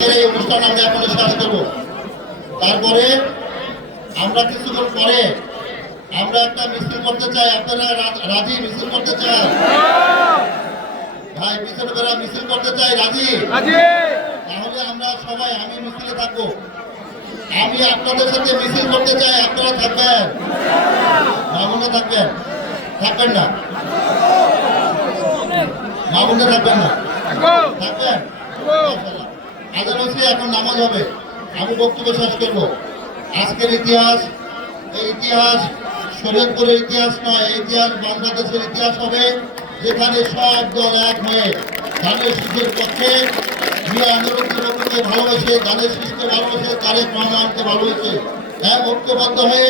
এই অনুষ্ঠান আমরা এখন শেষ করব। তারপরে আমরা কিছুক্ষণ পরে আমরা একটা মিছিল করতে চাই। আপনারা রাজি? মিছিল করতে চাই ভাই? পিছনে করে মিছিল করতে চাই, রাজি? তাহলে আমরা সবাই, আমি মিছিলে থাকবো। আমি আপনাদের সাথে মিছিল করতে চাই, আপনারা থাকবেন? মামুনে থাকবেন? থাকবেন না? মামুনে থাকবেন না? থাকবেন? আজান হচ্ছে, এখন নামাজ হবে। আমি বক্তব্য শেষ করবো। আজকের ইতিহাস, এই ইতিহাস শরীয়তপুরের ইতিহাস নয়, এই ইতিহাস বাংলাদেশের ইতিহাস হবে, যেখানে সব দল এক হয়ে ধানের শীষের পক্ষে, মিয়া আন্দোলনকে ভালোবেসে, ধানের শীষকে ভালোবেসে, তারেক রহমানকে ভালোবেসে এক ঐক্যবদ্ধ হয়ে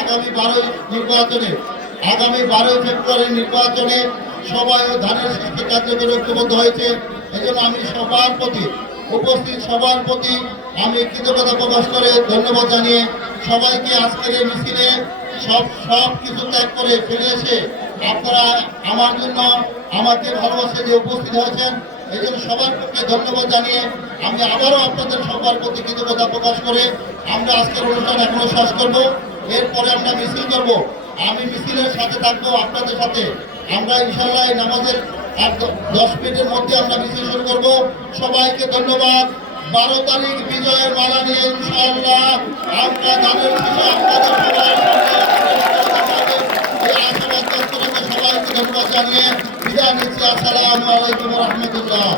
আগামী 12ই ফেব্রুয়ারির নির্বাচনে সবাই ধানের শীষকে কার্যকরী ঐক্যবদ্ধ হয়েছে। এই জন্য আমি সবার প্রতি, উপস্থিত সবার প্রতি আমি কৃতজ্ঞতা প্রকাশ করে ধন্যবাদ জানিয়ে সবাইকে আজকের এই মিছিলে সব কিছু ত্যাগ করে ফিরে এসে আপনারা আমার জন্য, আমাকে ভালোবাসে যে উপস্থিত হয়েছেন, এই জন্য সবার পক্ষে ধন্যবাদ জানিয়ে আমি আবারও আপনাদের সবার প্রতি কৃতজ্ঞতা প্রকাশ করে আমরা আজকের অনুষ্ঠান এখনো শেষ করব। এরপরে আমরা মিছিল করব। আমি মিছিলের সাথে থাকবো, আপনাদের সাথে। আমরা ইনশাল্লাহ নামাজের 10 মিনিটের মধ্যে আমরা মিছিল শুরু করব। সবাইকে ধন্যবাদ। 12 তারিখ বিজয়ের মালা নিয়ে ইনশাআল্লাহ আমরা ধানের শীষে আপনাদের সবাইকে ধন্যবাদ জানিয়ে বিদায় নিচ্ছি। আসসালামু আলাইকুম ওয়া রাহমাতুল্লাহ।